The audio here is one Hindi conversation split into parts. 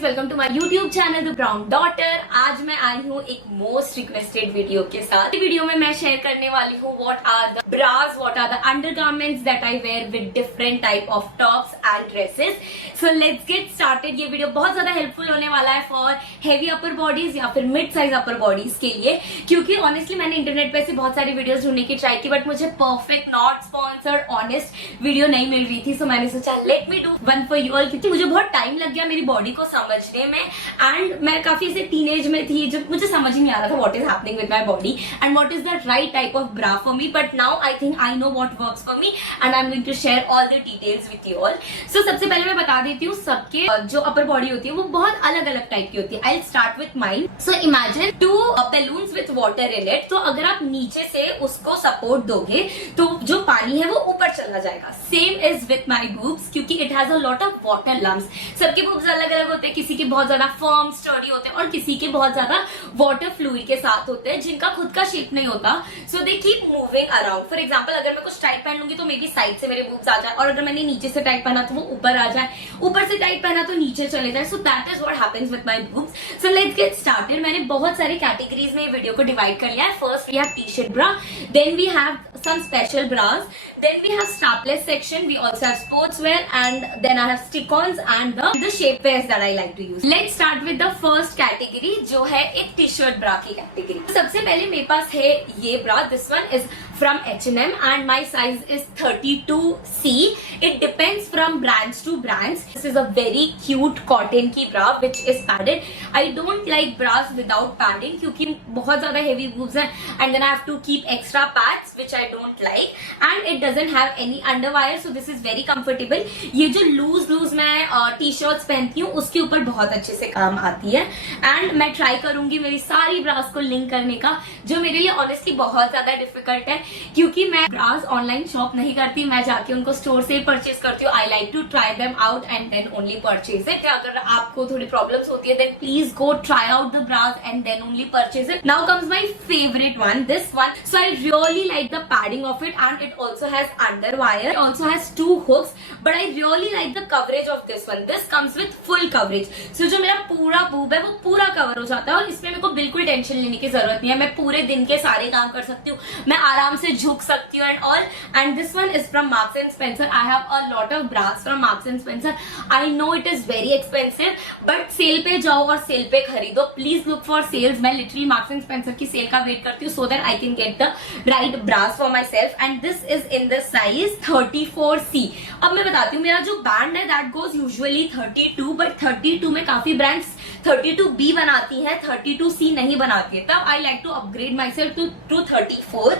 Guys, welcome to my YouTube channel the brown daughter. आज मैं आई हूँ एक मोस्ट रिक्वेस्टेड वीडियो के साथ। इस वीडियो में मैं शेयर करने वाली हूँ what are the bras, what are the undergarments that I wear with different type of tops and dresses. So let's get started. ये वीडियो बहुत ज्यादा हेल्पफुल होने वाला है फॉर हेवी अपर बॉडीज या फिर मिड साइज अपर बॉडीज के लिए, क्योंकि ऑनेस्टली मैंने इंटरनेट पे ऐसी बहुत सारी वीडियोस ढूंढने की ट्राई की, बट मुझे perfect not sponsored honest video नहीं मिल रही थी। सो मैंने सोचा let me do one for you all, क्योंकि मुझे बहुत टाइम लग गया मेरी बॉडी को समझने में एंड मैं काफी ऐसे टीनेज में थी जब मुझे समझ ही नहीं आ रहा था what is happening with my body and what is the right type of bra for me. But now I think I know what works for me and I am going to share all the details with you all. So सबसे पहले मैं बता देती हूँ, सबके जो अपर बॉडी होती है वो बहुत अलग अलग टाइप की होती है। I will start with mine. So imagine two balloons with water in it. तो अगर आप नीचे से उसको सपोर्ट दोगे तो जो पानी है वो ऊपर चला जाएगा। Same is with my boobs, क्योंकि it has a lot of water lumps. सबके बूब्स अलग अलग होते हैं, किसी के बहुत ज्यादा फर्म स्टडी होते हैं और किसी के बहुत ज्यादा वाटर फ्लूइड के साथ होते हैं, जिनका खुद का शेप नहीं होता। So they keep moving around. For example, अगर मैं कुछ टाइट पहन लूंगी तो मे बी साइड से मेरे बूब्स आ जाए, और अगर मैंने नीचे से टाइट पहना तो वो ऊपर आ जाए, ऊपर से टाइट पहना तो नीचे चले जाए। So that is what happens with my boobs. So let's get started. मैंने बहुत सारे कैटेगरीज में वीडियो को डिवाइड कर लिया है। First we have T shirt bra, then we have some special bras, then we have strapless section, we also have sports wear, and then I have stick-ons and the shape wears that I like to use. Let's start with the first category, जो है एक टी शर्ट ब्रा की कैटेगरी। सबसे पहले मेरे पास है ये bra. This one is from H&M and my size is 32C. It depends from brands to brands. This is a very cute cotton की bra which is padded. I don't like bras without padding क्योंकि बहुत ज्यादा heavy boobs हैं and then I have to keep extra pads which I don't like, and it doesn't have any underwire, so this is very comfortable. ये जो लूज मैं टी शर्ट्स पहनती हूँ उसके ऊपर बहुत अच्छे से काम आती है एंड मैं ट्राई करूंगी मेरी सारी ब्रास को लिंक करने का, जो मेरे लिए ऑनेस्टली बहुत ज्यादा डिफिकल्ट है क्योंकि मैं ब्रास ऑनलाइन शॉप नहीं करती, मैं जाके उनको स्टोर से परचेज करती हूँ। I like to try them out and then only purchase it. अगर आपको थोड़ी प्रॉब्लम्स होती है then please go try out the bras and then only purchase it. Now comes my favourite one, this one. So I really like the padding of it and it also has underwire. It also has 2 hooks, but I really like the coverage of this one. This comes with full coverage. So जो मेरा पूरा बूब है वो पूरा कवर हो जाता है और इसमें मेरे को बिल्कुल टेंशन लेने की जरूरत नहीं है। मैं पूरे दिन के सारे काम कर सकती हूँ, मैं आराम से झुक सकती हूँ and all. And this one is from Marks and Spencer. I have a lot of bras from Marks and Spencer. I know it is very expensive, but sale पे जाओ और सेल पे खरीदो। Please look for sales. मैं लिटरली मार्क्स एंड स्पेंसर की सेल का वेट करती हूँ so that I can get the right bras for myself, and this is in the size 34C। अब मैं बताती हूँ, मेरा जो बैंड है दैट गोज यूजुअली 32, बट 32 में काफी ब्रांड्स 32B बनाती है, 32C नहीं बनाती है। तब I like to upgrade myself to 34।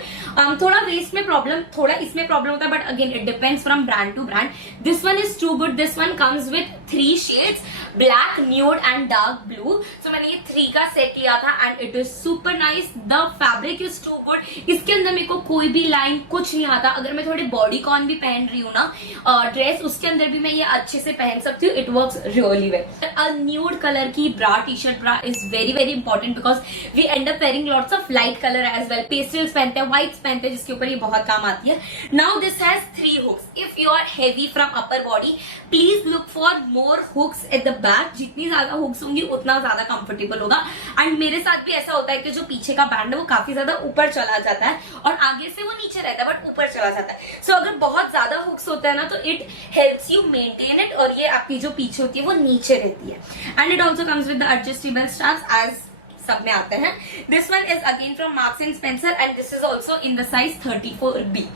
थोड़ा वेस्ट में प्रॉब्लम, थोड़ा इसमें प्रॉब्लम होता है, but again it depends from brand to brand. This one is too good. This one comes with 3 shades, black, nude and dark blue. So मैंने ये 3 का सेट लिया था and it is super nice. The fabric is too good. इसके अंदर मेरे को कोई भी लाइन कुछ नहीं आता। अगर मैं थोड़ी बॉडी कॉन भी पहन रही हूँ ना ड्रेस, उसके अंदर भी मैं ये अच्छे से पहन सकती हूँ। It works really well. A nude colour की bra, T shirt bra is very very important because we end up wearing lots of light colour as well. Pastels पहनते हैं, व्हाइट्स पहनते हैं, जिसके ऊपर ये बहुत काम आती है। Now this has 3 hooks. If you are heavy from upper body please look for more hooks at the back. जितनी ज्यादा हुक्स होंगी उतना ज्यादा कंफर्टेबल होगा। एंड मेरे साथ भी ऐसा होता है कि जो पीछे का बैंड है वो काफी ज्यादा ऊपर चला जाता है और आगे से वो नीचे रहता है बट ऊपर चला जाता है। सो अगर बहुत ज्यादा हुक्स होता है ना तो it helps you maintain it, और ये आपकी जो पीछे होती है वो नीचे रहती है। And it also comes with the adjustable straps as सब में आते हैं। This one is again from Marks and Spencer and this is also in the size 34B।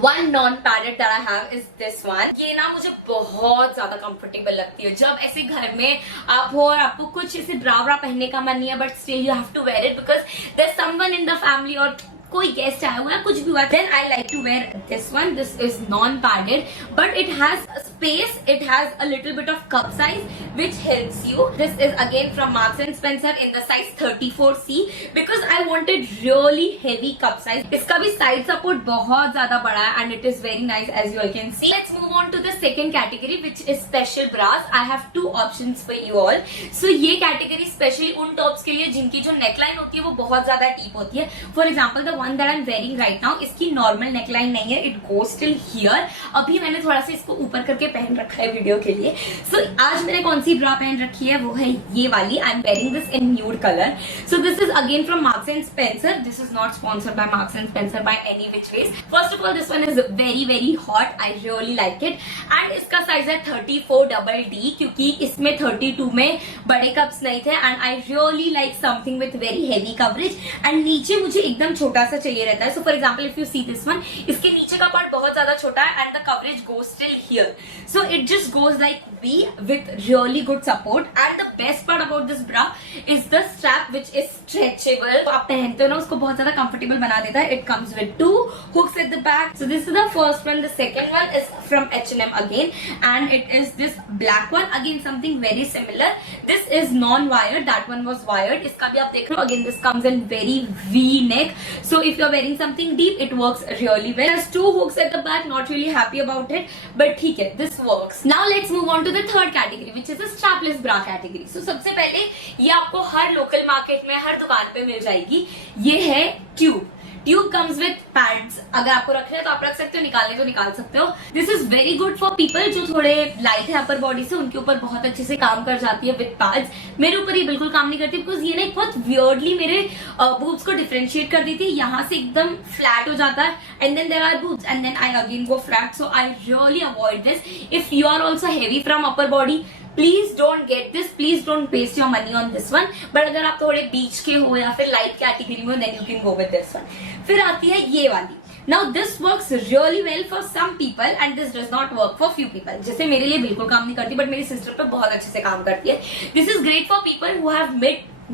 One non-padded that I have is this one. ये ना मुझे बहुत ज्यादा कंफर्टेबल लगती है। जब ऐसे घर में आप हो और आपको कुछ ऐसे ब्रा ब्रा पहनने का मन नहीं है but still you have to wear it because there someone in the family और कोई गेस्ट आया हुआ है, कुछ भी हुआ, then I like to wear this one. This is non padded but it has space. It has a little bit of cup size which helps you. This is again from Marks and Spencer in the size 34C because I wanted really heavy cup size. इसका भी side support बहुत ज्यादा बड़ा है and it is very nice as you all can see. Let's move on to the second category which is special bras. I have 2 options for you all. So ये category specially उन tops के लिए जिनकी जो neckline होती है वो बहुत ज्यादा deep होती है. For example, the one that I am wearing right now, इसकी नॉर्मल नेकलाइन नहीं है, इट गोज टिल हियर। अभी मैंने थोड़ा सा इसको ऊपर करके पहन रखा है वीडियो के लिए। सो आज मैंने कौन सी ब्रा पहन रखी है, वो है ये वाली। आई am wearing this in nude colour. So this is again from Marks and Spencer. This is not sponsored by marks and Spencer by any which ways. First of all this one is very very hot, I really like it. And इसका साइज है 34DD, क्योंकि इसमें 32 में बड़े कप्स नहीं थे। And I really like something with very heavy coverage. And नीचे मुझे एकदम छोटा सा चाहिए रहता है। So for example if you see this one, इसके नीचे का पार्ट बहुत ज्यादा छोटा है and the coverage goes till here. So it just goes like V with really good support. And the best part about this bra is the strap which is stretchable. आप पहनते हो ना, उसको बहुत ज्यादा कंफर्टेबल बना देता है। It comes with 2 hooks at the back. So this is the first one. The second one is from H&M again, and it is this black one, again something very similar. This is non-wired, that one was wired. इसका भी आप देख लो, again this comes in very V neck, so if you're wearing something deep it works really well. It has 2 hooks at the back, not really happy about it, but ठीक है, this works. Now let's move on to the third category, which is the strapless bra category. So सबसे पहले ये आपको हर लोकल मार्केट में, हर दुकान पे मिल जाएगी। ये है tube. Tube comes with pads. अगर आपको रखना है तो आप रख सकते हो, निकालने तो निकाल सकते हो। This is very good for people जो थोड़े लाइट है अपर बॉडी से, उनके ऊपर बहुत अच्छे से काम कर जाती है विद पैड्स। मेरे ऊपर ये बिल्कुल काम नहीं करती, बिकॉज ये ना एक बहुत वियर्डली मेरे बूब्स को डिफरेंशिएट कर देती है। यहाँ से एकदम फ्लैट हो जाता है and then there are boobs and then I again go flat. So I really avoid this. If you are also heavy from upper body, please don't get this, please don't waste your money on this one. But अगर आप थोड़े बीच के हो या फिर लाइट कैटेगरी में हो, then you can go with this one. फिर आती है ये वाली। Now this works really well for some people and this does not work for few people. जैसे मेरे लिए बिल्कुल काम नहीं करती, बट मेरी सिस्टर पे बहुत अच्छे से काम करती है। This is great for people who have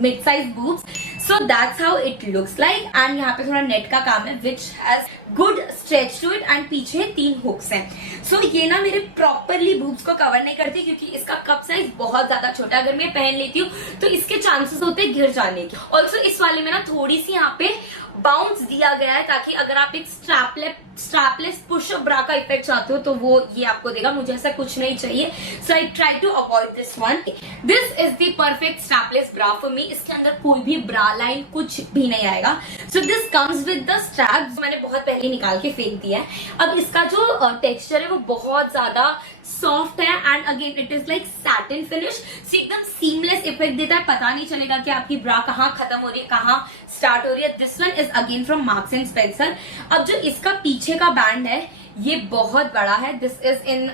mid-size boobs. So that's how it looks like. And यहाँ पे थोड़ा नेट का काम है, which has good stretch to it and पीछे 3 hooks हैं। So ये ना मेरे प्रॉपरली boobs को कवर नहीं करती, क्योंकि इसका कप साइज बहुत ज्यादा छोटा है। अगर मैं पहन लेती हूँ तो इसके चांसेस होते हैं गिर जाने के। ऑल्सो इस वाले में ना थोड़ी सी यहाँ पे बाउंस दिया गया है, ताकि अगर आप एक स्ट्रैपलेस पुशअप ब्रा का इफेक्ट चाहते हो तो वो ये आपको देगा। मुझे ऐसा कुछ नहीं चाहिए, so I try to avoid this one. This is the perfect strapless bra for me. इसके अंदर कोई भी ब्रा लाइन कुछ भी नहीं आएगा। So this comes with the strap. मैंने बहुत पहले निकाल के फेंक दिया है। अब इसका जो टेक्सचर है वो बहुत ज्यादा सॉफ्ट है and again it is like satin finish. एकदम सीमलेस इफेक्ट देता है, पता नहीं चलेगा कि आपकी ब्रा कहाँ खत्म हो रही है, कहाँ स्टार्ट हो रही है। This one is again from Marks and Spencer. अब जो इसका पीछे का बैंड है ये बहुत बड़ा है। This is in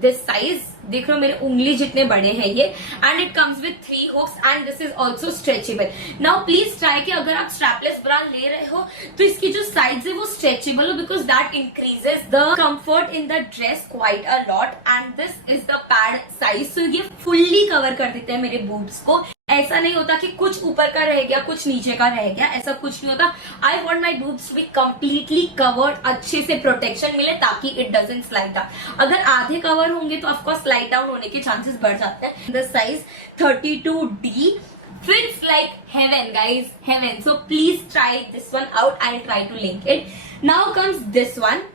this size, देख रहे हो मेरे उंगली जितने बड़े हैं ये। And it comes with 3 hooks and this is also stretchable. Now please try कि अगर आप स्ट्रैपलेस ब्रा ले रहे हो तो इसकी जो साइड्स है वो स्ट्रेचेबल हो, because that increases the comfort in the dress quite a lot. And this is the pad size. So ये फुल्ली कवर कर देते हैं मेरे बूब्स को। ऐसा नहीं होता कि कुछ ऊपर का रह गया, कुछ नीचे का रह गया, ऐसा कुछ नहीं होता। I want my boobs to be completely covered, अच्छे से प्रोटेक्शन मिले ताकि इट डजंट स्लाइड डाउन। अगर आधे कवर होंगे तो ऑफकोर्स स्लाइड डाउन होने के चांसेस बढ़ जाते हैं। The size 32D fits like heaven, guys, heaven. So please try this one out. I'll try to link it. Now comes this one.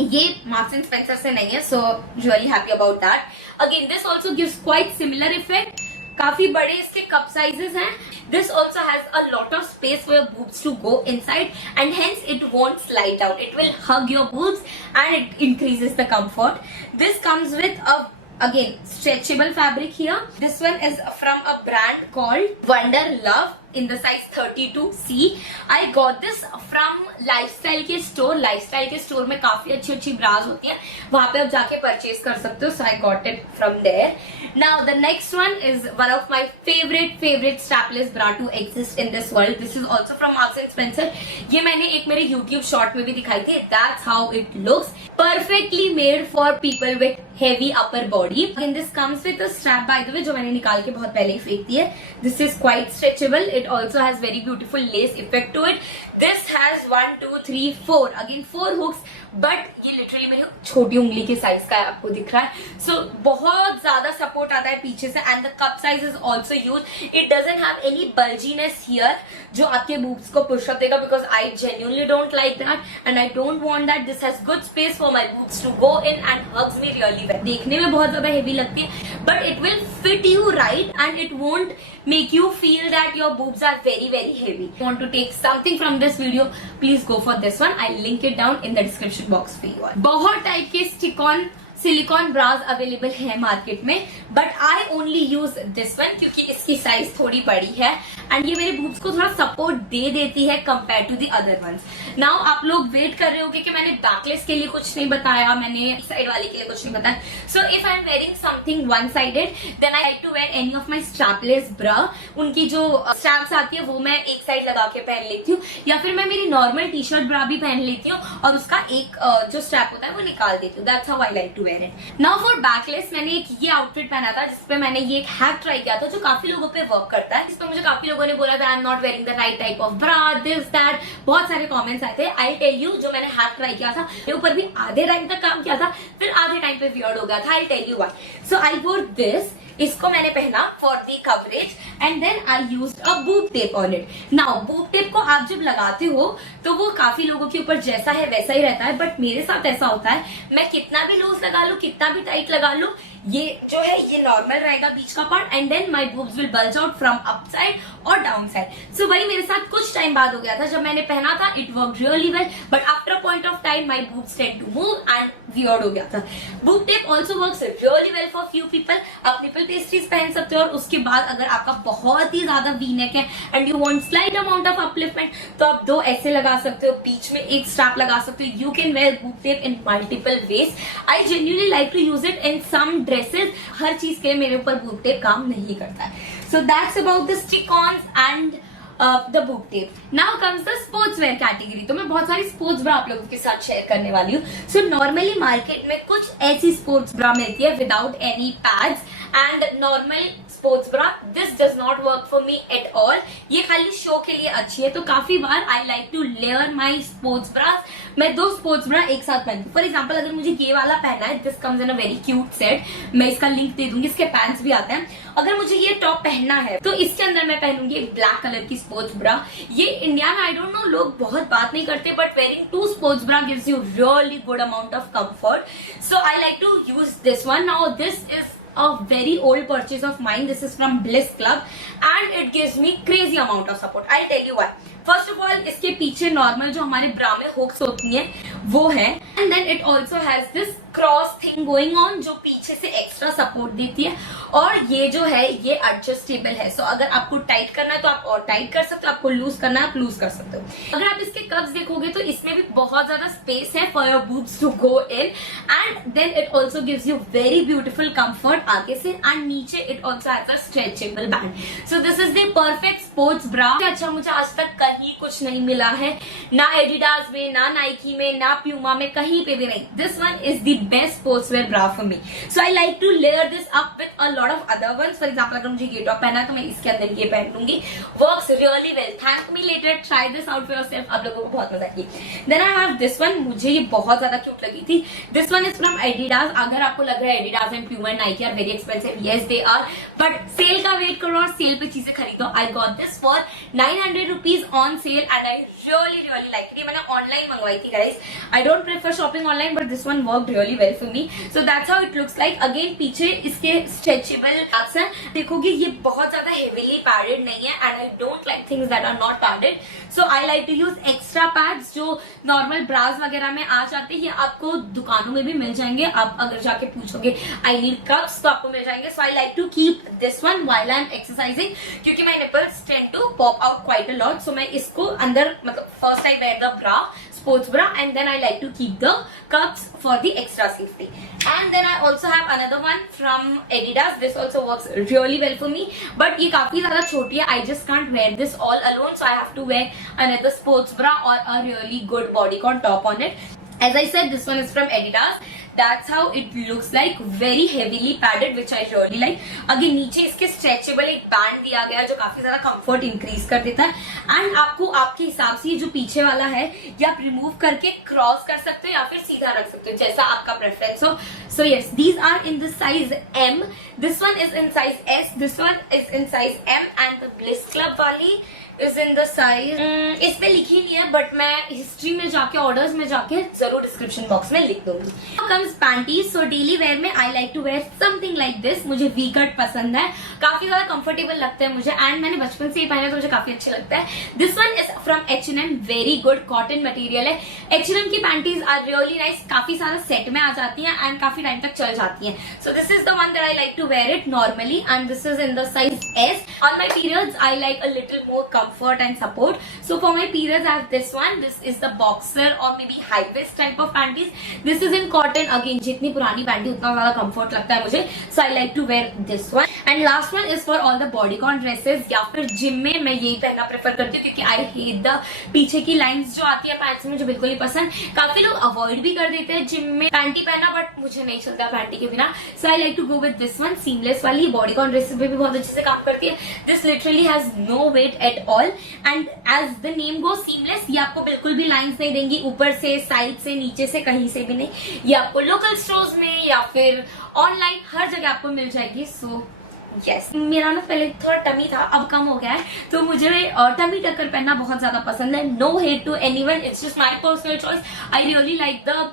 ये मार्क्स एंड स्पेंसर से नहीं है, so really happy about that. Again, this also gives quite similar effect. काफी बड़े इसके कप साइजेस हैं। This also has a lot of space for your boobs to go inside and hence it won't slide down. It will hug your boobs and it increases the comfort. This comes with a again stretchable fabric here. This one is from a brand called Wonder Love in the size 32C. I got this from Lifestyle के स्टोर। Lifestyle के स्टोर में काफी अच्छी अच्छी ब्राज होती हैं, वहां पे आप जाके परचेज कर सकते हो। So I got it from there. Now the next one is one of my favorite strapless bra to exist in this world. This is also from Marks and Spencer. ये मैंने एक मेरे YouTube short में भी दिखाई थी। That's how it looks. Perfectly made for people with heavy upper body. Again, this comes with a strap, by the way, जो मैंने निकाल के बहुत पहले ही फेंक दी है। This is quite stretchable. It also has very beautiful lace effect to it. This has 1, 2, 3, 4. Again 4 hooks. But ये लिटरली मेरी छोटी उंगली के साइज का है, आपको दिख रहा है। सो बहुत ज्यादा सपोर्ट आता है पीछे से and the cup size is also huge. It doesn't have any bulginess here जो आपके बूब्स को पुश अप देगा, because I genuinely don't like that and I don't want that. This has good space for my boobs to go in and hugs me really well. देखने में बहुत ज्यादा हेवी लगती है but it will fit you right and it won't make you feel that your boobs are very very heavy. If you want to take something from this video, please go for this one. I'll link it down in the description box for you all. बहुत टाइप के stick on silicone bras available है मार्केट में, but I only use this one क्योंकि इसकी साइज थोड़ी बड़ी है एंड ये मेरे बूब्स को थोड़ा सपोर्ट दे देती है compare to the other ones. नाउ आप लोग वेट कर रहे होगे कि मैंने बैकलेस के लिए कुछ नहीं बताया, मैंने साइड वाले के लिए कुछ नहीं बताया। So if I am wearing something one sided then I like to wear any of my strapless bra. उनकी जो स्ट्रैप्स आती है वो मैं एक साइड लगा के पहन लेती हूँ, या फिर मैं मेरी नॉर्मल टी शर्ट ब्रा भी पहन लेती हूँ और उसका एक जो स्ट्रैप होता है वो निकाल देती हूँ। That's how I like to wear it. Now for backless मैंने एक ये आउटफिट पहना था जिसपे मैंने ये एक हैक ट्राई किया था जो काफी लोगों पे वर्क करता है, जिसपे मुझे काफी लोगों ने बोला था I am not wearing the right type of bra, this that, बहुत सारे कमेंट्स आए थे। आई टेल यू जो मैंने हैक ट्राई किया था मेरे ऊपर भी आधे टाइम तक काम किया था, फिर आधे टाइम पे वियर्ड हो गया था। I tell you why. So I wore this, इसको मैंने पहना for the coverage and then I used a boob tape on it. Now boob tape को आप जब लगाते हो तो वो काफी लोगों के ऊपर जैसा है वैसा ही रहता है, बट मेरे साथ ऐसा होता है मैं कितना भी लूज लगा लू, कितना भी टाइट लगा लू, ये जो है ये नॉर्मल रहेगा बीच का part and then my boobs will bulge out from up side और डाउन साइड। सो वही मेरे साथ कुछ टाइम बाद हो गया था, जब मैंने पहना था it work really well, but after a point of time my boobs tend to move and weird हो गया था। Boob tape also works really well for few people. आप निपल पेस्ट्रीज पहन सकते हो और उसके बाद अगर आपका बहुत ही ज्यादा वी नेक है and you want slight amount of upliftment तो आप दो ऐसे लगा सकते हो, बीच में एक स्ट्रैप लगा सकते हो। You can wear boob tape in multiple ways. I genuinely like to use it in some dresses. हर चीज के लिए मेरे ऊपर बूब टेप काम नहीं करता है। So that's about the stick ons and the boob tape. Now comes the sports wear category. तो मैं बहुत सारी स्पोर्ट्स ब्रा आप लोगों के साथ शेयर करने वाली हूँ। सो नॉर्मली मार्केट में कुछ ऐसी स्पोर्ट्स ब्रा मिलती है without any pads and normal sports bra this does not work for me at all. ये खाली शो के लिए अच्छी है, तो काफी बार I like to layer my sports bras. मैं दो स्पोर्ट्स ब्रा एक साथ पहनती हूँ। फॉर एग्जाम्पल अगर मुझे ये वाला पहनना है, this comes in a very cute set, मैं इसका लिंक दे दूंगी, इसके पैंट्स भी आते हैं। अगर मुझे ये टॉप पहनना है तो इसके अंदर मैं पहनूंगी एक ब्लैक कलर की स्पोर्ट्स ब्रा। ये इंडिया में आई डोंट नो लोग बहुत बात नहीं करते, but wearing two sports bra gives you really good amount of comfort. So I like to use this one. Now this is a very old purchase of mine. This is from Bliss Club and it gives me crazy amount of support. I'll tell you why. First of all इसके पीछे नॉर्मल जो हमारे ब्रा में हुक्स होती हैं वो है and then it also has this cross thing going on जो पीछे से एक्स्ट्रा सपोर्ट देती है, और ये जो है ये एडजस्टेबल है। सो अगर आपको टाइट करना है तो आप और टाइट कर सकते हो, आपको लूज करना है आप लूज कर सकते हो। अगर आप इसके कप्स देखोगे तो इसमें भी बहुत ज्यादा स्पेस है for your boobs to go in and then it also gives you very beautiful comfort आगे से एंड नीचे it also has a stretchable band. So this is the perfect sports bra. अच्छा मुझे आज तक कहीं कुछ नहीं मिला है, ना एडिडास में, ना नाइकी में, ना प्यूमा में, कहीं पे भी नहीं। This one is the best sportswear bra for me. So I like to layer this up with a lot of other ones. For example अगर मुझे ये टॉप पहना है तो मैं इसके अंदर ये पहन लूंगी। Works really well. Thank me later, try this out for yourself. आप लोगों को बहुत मजा आएगी। Then I have this one, मुझे ये बहुत ज्यादा क्यूट लगी थी। This one is from Adidas. अगर आपको लग रहा है Adidas and Puma and Nike are very expensive, yes they are, but sale का वेट करो और सेल पे चीजें खरीदो। I got this for 900 rupees on sale and I really like it. ये मैंने ऑनलाइन मंगवाई थी guys. I don't prefer shopping online but this one worked really well for me. So that's how it looks like. Again पीछे इसके stretchable tabs हैं। देखोगे ये बहुत ज्यादा heavily padded नहीं है and I don't like things that are not padded. So I like to use extra pads जो normal bras वगैरह में आ जाते हैं। ये आपको दुकानों में भी मिल जाएंगे। आप अगर जाके पूछोगे I need cups तो आपको मिल जाएंगे। So I like to keep this one while I'm exercising क्योंकि my nipples tend to pop out quite a lot. So मैं इसको अंदर first I wear the bra, sports bra, and then I like to keep the cups for the extra safety. And then I also have another one from Adidas. This also works really well for me, but ये काफी ज़्यादा छोटी है. I just can't wear this all alone, so I have to wear another sports bra or a really good bodycon top on it. As I said, this one is from Adidas. That's how it looks like, very heavily padded which I really like. Again नीचे इसके स्ट्रेचेबल एक बैंड दिया गया जो काफी ज्यादा कंफर्ट इंक्रीज कर देता है। एंड आपको आपके हिसाब से ये जो पीछे वाला है ये आप रिमूव करके क्रॉस कर सकते हो या फिर सीधा रख सकते हो, जैसा आपका प्रेफरेंस हो। So yes, these are in the size M, this one is in size S, this one is in size M and the Bliss Club वाली इज इन द साइज, इस पे लिखी नहीं है बट मैं हिस्ट्री में जाके, ऑर्डर्स में जाके जरूर डिस्क्रिप्शन बॉक्स में लिख दूंगी। Comes panties. So daily wear में I like to wear something like this. मुझे वी कट पसंद है, काफी ज्यादा कंफर्टेबल लगता है मुझे, एंड मैंने बचपन से ही पहना तो मुझे काफी अच्छा लगता है। This one is from H&M, very good cotton material है। H&M की पैंटीज आर रियली नाइस, काफी सारा सेट में आ जाती है एंड काफी टाइम तक चल जाती है। So this is the one that I like to wear it normally and this is in the size S. On my periods I like a little more comfort and support. So for my periods I have this one. This is the boxer or maybe high waist type of panties. This is in cotton. Again, जितनी पुरानी पैंटी उतना ज्यादा comfort लगता है मुझे. So I like to wear this one. And last one is for all the bodycon dresses या फिर जिम में मैं यही पहनना प्रेफर करती हूँ क्योंकि I hate the पीछे की लाइंस जो आती है पैंट्स में, मुझे बिल्कुल नहीं पसंद। काफी लोग अवॉइड भी कर देते हैं जिम में पैंटी पहनना, बट मुझे नहीं चलता पैंटी के बिना। So I like to go with this one, seamless वाली। बॉडीकॉन ड्रेसेस में भी बहुत अच्छे से काम करती है। This literally has no weight at all and as the name goes seamless, ये आपको बिल्कुल भी लाइंस नहीं देंगी ऊपर से, साइड से, नीचे से, कहीं से भी नहीं। ये आपको लोकल स्टोर्स में या फिर ऑनलाइन हर जगह आपको मिल जाएगी। सो यस, मेरा ना पहले थोड़ा टमी था, अब कम हो गया है, तो मुझे टमी टक्कर पहनना बहुत ज्यादा पसंद है। No hate to anyone, it's just my personal choice. I really like the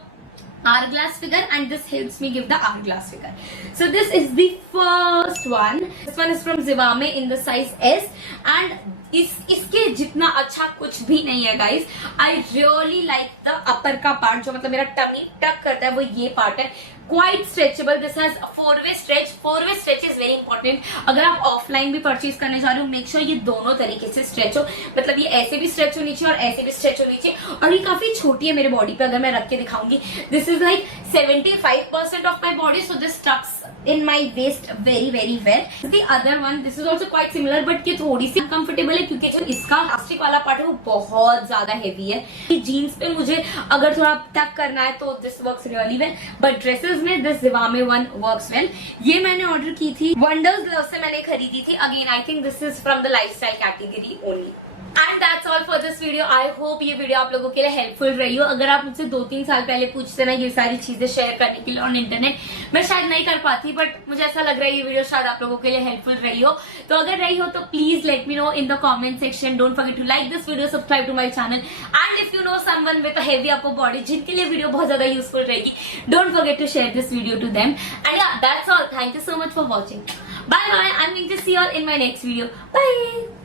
hourglass figure and this helps me give the hourglass figure. So this is the first one. This one is from Zivame in the size S and इसके जितना अच्छा कुछ भी नहीं है guys. I really like the upper का पार्ट, जो मतलब मेरा टमी टक करता है वो ये पार्ट है, quite stretchable. This has 4-way stretch. 4-way stretch is very important. अगर आप ऑफलाइन भी परचेज करने जा रहे हो, मेक श्योर ये दोनों तरीके से स्ट्रेच हो, मतलब ये ऐसे भी स्ट्रेच होनी चाहिए और ऐसे भी स्ट्रेच होनी चाहिए। और ये काफी छोटी है मेरे बॉडी पे, अगर मैं रख के दिखाऊंगी, this is like 75% of my body, so this tucks in my waist very very well. The other one, this is also quite similar, but ये थोड़ी सी कंफर्टेबल है क्योंकि जो इसका प्लास्टिक वाला पार्ट है वो बहुत ज्यादा हेवी है। जीन्स पे मुझे अगर थोड़ा टक करना है तो this works really well, but dresses में this Zivame one works well. ये मैंने ऑर्डर की थी वंडर्स ग्लव से, मैंने खरीदी थी। Again I think this is from the lifestyle category only. And that's all for this video. I hope ये वीडियो आप लोगों के लिए हेल्पफुल रही हो। अगर आप मुझसे 2-3 साल पहले पूछते ना ये सारी चीजें शेयर करने के लिए ऑन इंटरनेट, मैं शायद नहीं कर पाती, बट मुझे ऐसा लग रहा है ये वीडियो शायद आप लोगों के लिए हेल्पफुल रही हो। तो अगर रही हो तो please let me know in the comment section. Don't forget to like this video, subscribe to my channel, and if you know someone with a heavy upper body जिनके लिए वीडियो बहुत ज्यादा यूजफुल रहेगी, don't forget to share this video to them. And yeah that's all, thank you so much for watching. Bye bye, I am going to see you all in my next video. Bye.